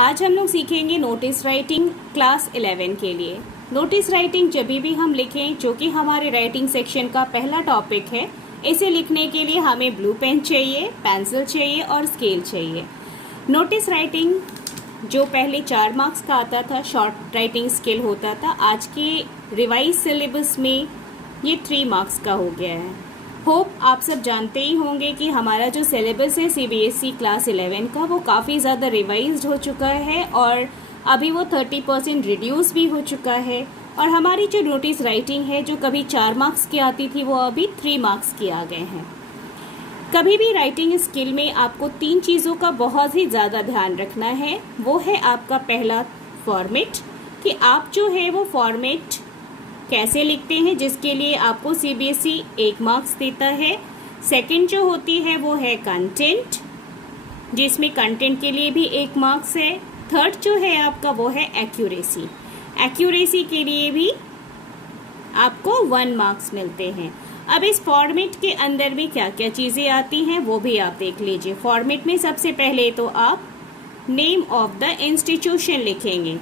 आज हम लोग सीखेंगे नोटिस राइटिंग क्लास 11 के लिए। नोटिस राइटिंग जब भी हम लिखें, जो कि हमारे राइटिंग सेक्शन का पहला टॉपिक है, इसे लिखने के लिए हमें ब्लू पेन चाहिए, पेंसिल चाहिए और स्केल चाहिए। नोटिस राइटिंग जो पहले 4 मार्क्स का आता था, शॉर्ट राइटिंग स्किल होता था, आज के रिवाइज सिलेबस में ये 3 मार्क्स का हो गया है। होप आप सब जानते ही होंगे कि हमारा जो सिलेबस है सीबीएसई क्लास 11 का, वो काफ़ी ज़्यादा रिवाइज्ड हो चुका है और अभी वो 30% रिड्यूस भी हो चुका है। और हमारी जो नोटिस राइटिंग है, जो कभी 4 मार्क्स की आती थी, वो अभी 3 मार्क्स की आ गए हैं। कभी भी राइटिंग स्किल में आपको 3 चीज़ों का बहुत ही ज़्यादा ध्यान रखना है। वो है आपका पहला फॉर्मेट, कि आप जो है वो फॉर्मेट कैसे लिखते हैं, जिसके लिए आपको सीबीएसई 1 मार्क्स देता है। सेकंड जो होती है वो है कंटेंट, जिसमें कंटेंट के लिए भी 1 मार्क्स है। थर्ड जो है आपका वो है एक्यूरेसी। एक्यूरेसी के लिए भी आपको 1 मार्क्स मिलते हैं। अब इस फॉर्मेट के अंदर में क्या क्या चीज़ें आती हैं वो भी आप देख लीजिए। फॉर्मेट में सबसे पहले तो आप नेम ऑफ द इंस्टीट्यूशन लिखेंगे।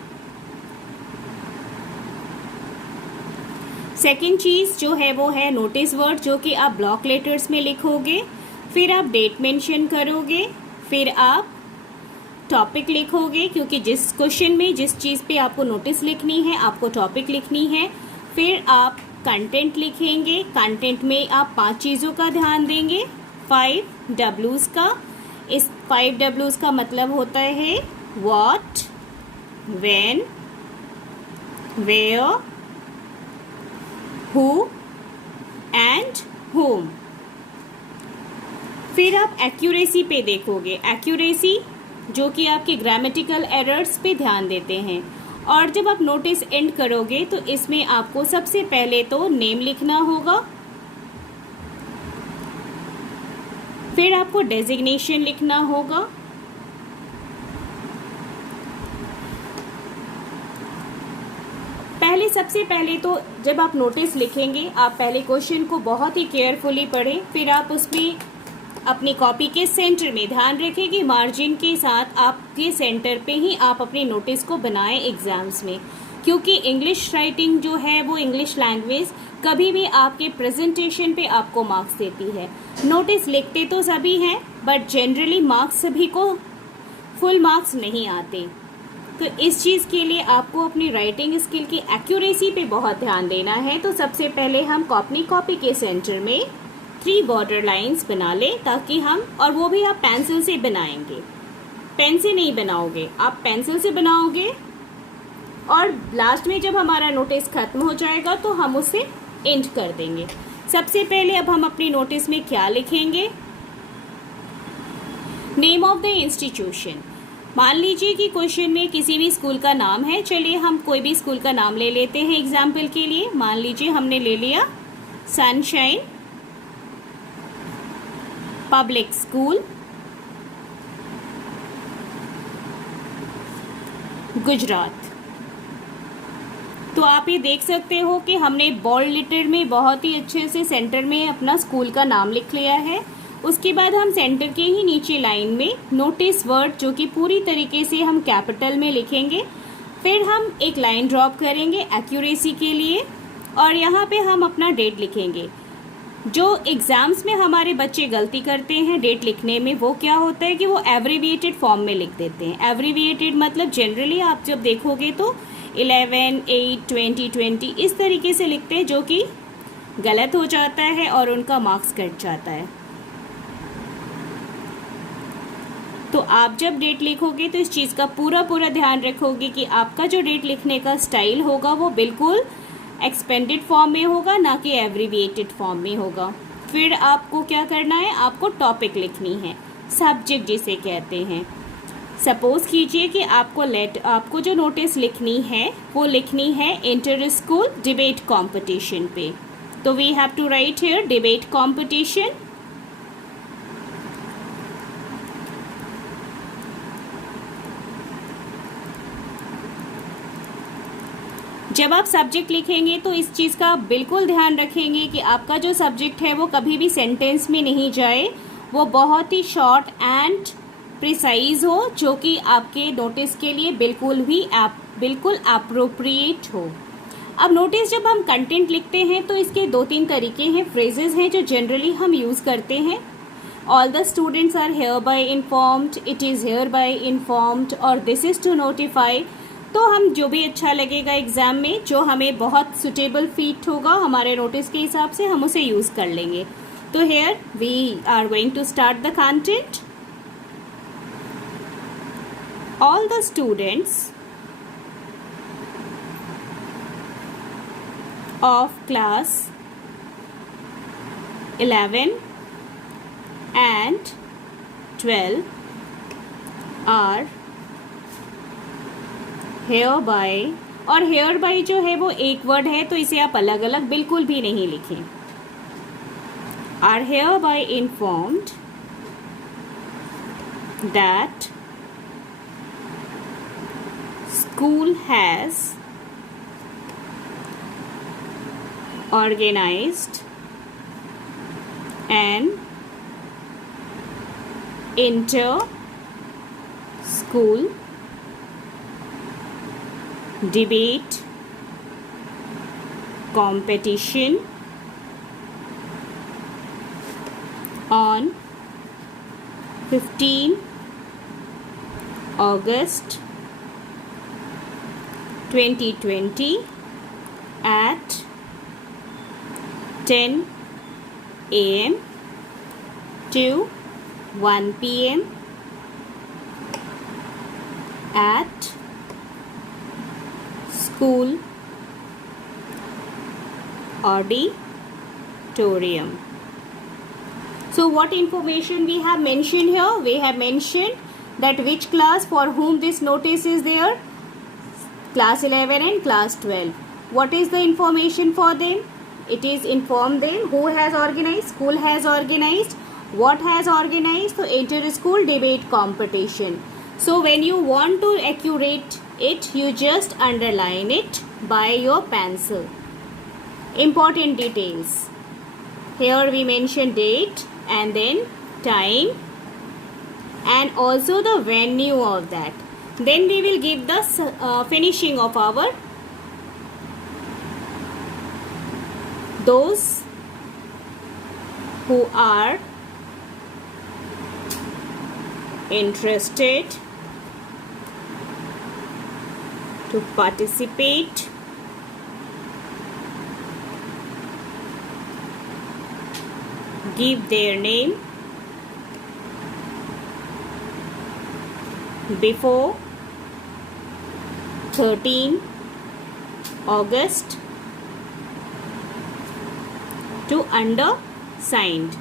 सेकेंड चीज़ जो है वो है नोटिस वर्ड, जो कि आप ब्लॉक लेटर्स में लिखोगे। फिर आप डेट मेंशन करोगे। फिर आप टॉपिक लिखोगे, क्योंकि जिस क्वेश्चन में जिस चीज़ पे आपको नोटिस लिखनी है, आपको टॉपिक लिखनी है। फिर आप कंटेंट लिखेंगे। कंटेंट में आप 5 चीज़ों का ध्यान देंगे। 5 W's का। इस 5 W's का मतलब होता है what, when, where, who and whom। फिर आप एक्यूरेसी पे देखोगे। एक्यूरेसी जो कि आपके ग्रामेटिकल एरर्स पे ध्यान देते हैं। और जब आप नोटिस एंड करोगे तो इसमें आपको सबसे पहले तो नेम लिखना होगा। फिर आपको डेजिग्नेशन लिखना होगा। सबसे पहले तो जब आप नोटिस लिखेंगे, आप पहले क्वेश्चन को बहुत ही केयरफुली पढ़ें। फिर आप उसमें अपनी कॉपी के सेंटर में ध्यान रखें कि मार्जिन के साथ आपके सेंटर पे ही आप अपनी नोटिस को बनाएं एग्जाम्स में, क्योंकि इंग्लिश राइटिंग जो है वो इंग्लिश लैंग्वेज कभी भी आपके प्रेजेंटेशन पे आपको मार्क्स देती है। नोटिस लिखते तो सभी हैं, बट जनरली मार्क्स सभी को फुल मार्क्स नहीं आते। तो इस चीज़ के लिए आपको अपनी राइटिंग स्किल की एक्यूरेसी पे बहुत ध्यान देना है। तो सबसे पहले हम अपनी कॉपी के सेंटर में 3 बॉर्डर लाइंस बना लें, ताकि हम, और वो भी आप पेंसिल से बनाएंगे, पेन से नहीं बनाओगे, आप पेंसिल से बनाओगे। और लास्ट में जब हमारा नोटिस खत्म हो जाएगा तो हम उसे एंड कर देंगे। सबसे पहले अब हम अपनी नोटिस में क्या लिखेंगे? Name of the institution. मान लीजिए कि क्वेश्चन में किसी भी स्कूल का नाम है। चलिए हम कोई भी स्कूल का नाम ले लेते हैं एग्जाम्पल के लिए। मान लीजिए हमने ले लिया सनशाइन पब्लिक स्कूल, गुजरात। तो आप ये देख सकते हो कि हमने बोल्ड लेटर में बहुत ही अच्छे से सेंटर में अपना स्कूल का नाम लिख लिया है। उसके बाद हम सेंटर के ही नीचे लाइन में नोटिस वर्ड, जो कि पूरी तरीके से हम कैपिटल में लिखेंगे। फिर हम एक लाइन ड्रॉप करेंगे एक्यूरेसी के लिए, और यहाँ पे हम अपना डेट लिखेंगे। जो एग्ज़ाम्स में हमारे बच्चे गलती करते हैं डेट लिखने में, वो क्या होता है कि वो एब्रीविएटेड फॉर्म में लिख देते हैं। एब्रीविएटेड मतलब जनरली आप जब देखोगे तो 11, 8, 20, 20 इस तरीके से लिखते हैं, जो कि गलत हो जाता है और उनका मार्क्स कट जाता है। तो आप जब डेट लिखोगे तो इस चीज़ का पूरा ध्यान रखोगे कि आपका जो डेट लिखने का स्टाइल होगा वो बिल्कुल एक्सपेंडेड फॉर्म में होगा, ना कि एब्रीविएटेड फॉर्म में होगा। फिर आपको क्या करना है? आपको टॉपिक लिखनी है, सब्जेक्ट जिसे कहते हैं। सपोज कीजिए कि आपको जो नोटिस लिखनी है वो लिखनी है इंटर स्कूल डिबेट कॉम्पिटिशन पे। तो we have to write here debate competition. जब आप सब्जेक्ट लिखेंगे तो इस चीज़ का बिल्कुल ध्यान रखेंगे कि आपका जो सब्जेक्ट है वो कभी भी सेंटेंस में नहीं जाए, वो बहुत ही शॉर्ट एंड प्रिसाइज हो, जो कि आपके नोटिस के लिए बिल्कुल अप्रोप्रिएट हो। अब नोटिस जब हम कंटेंट लिखते हैं तो इसके 2-3 तरीके हैं, फ्रेजेस हैं जो जनरली हम यूज़ करते हैं। All the students are hereby informed, it is hereby informed और दिस इज़ टू नोटिफाई। तो हम जो भी अच्छा लगेगा एग्जाम में, जो हमें बहुत सुटेबल फिट होगा हमारे नोटिस के हिसाब से, हम उसे यूज़ कर लेंगे। तो here we are going to start the content. All the students of class 11 and 12 are hereby, और hereby जो है वो एक वर्ड है तो इसे आप अलग अलग बिल्कुल भी नहीं लिखें। are hereby informed that school has organized an inter-school debate competition on 15 August 2020 at 10 a.m. to 1 p.m. at school auditorium. So what information we have mentioned here? We have mentioned that which class for whom this notice is there, class 11 and class 12. What is the information for them? It is informed them who has organized, school has organized, what has organized, so inter-school debate competition. So when you want to accurate it, you just underline it by your pencil. Important details. Here we mention date and then time and also the venue of that. Then we will give the finishing of our those who are interested to participate give their name before 13 August to undersigned.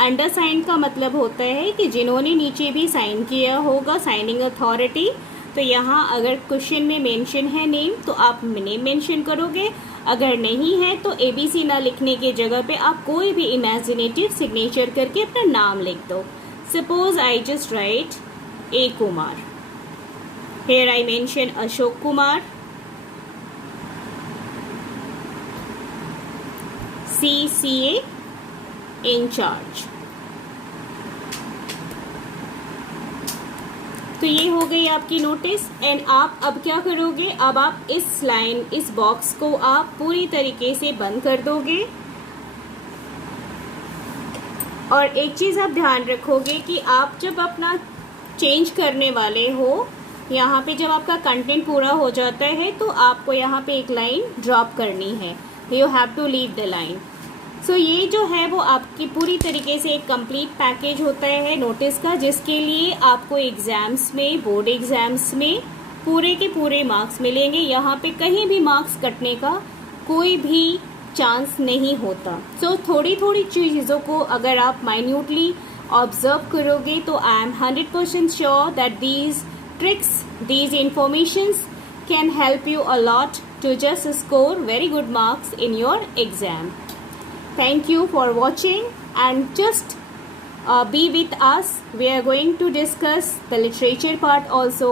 Undersigned का मतलब होता है कि जिन्होंने नीचे भी sign किया होगा, साइनिंग अथॉरिटी। तो यहाँ अगर क्वेश्चन में मेंशन है नेम तो आप नेम मेंशन करोगे, अगर नहीं है तो ABC ना लिखने के जगह पे आप कोई भी इमेजिनेटिव सिग्नेचर करके अपना नाम लिख दो। Suppose I just write A Kumar, here I mention Ashok Kumar, CCA incharge. तो ये हो गई आपकी नोटिस। एंड आप अब क्या करोगे, अब आप इस बॉक्स को आप पूरी तरीके से बंद कर दोगे। और एक चीज़ आप ध्यान रखोगे कि आप जब अपना चेंज करने वाले हो, यहाँ पे जब आपका कंटेंट पूरा हो जाता है तो आपको यहाँ पे एक लाइन ड्रॉप करनी है, you have to leave the line. So ये जो है वो आपकी पूरी तरीके से एक कंप्लीट पैकेज होता है नोटिस का, जिसके लिए आपको एग्ज़ाम्स में, बोर्ड एग्ज़ाम्स में पूरे के पूरे मार्क्स मिलेंगे। यहाँ पे कहीं भी मार्क्स कटने का कोई भी चांस नहीं होता। सो थोड़ी थोड़ी चीज़ों को अगर आप माइन्यूटली ऑब्जर्व करोगे तो I am 100% sure that these tricks, these informations can help you a lot to just score very good marks in your exam. Thank you for watching and just be with us. We are going to discuss the literature part also.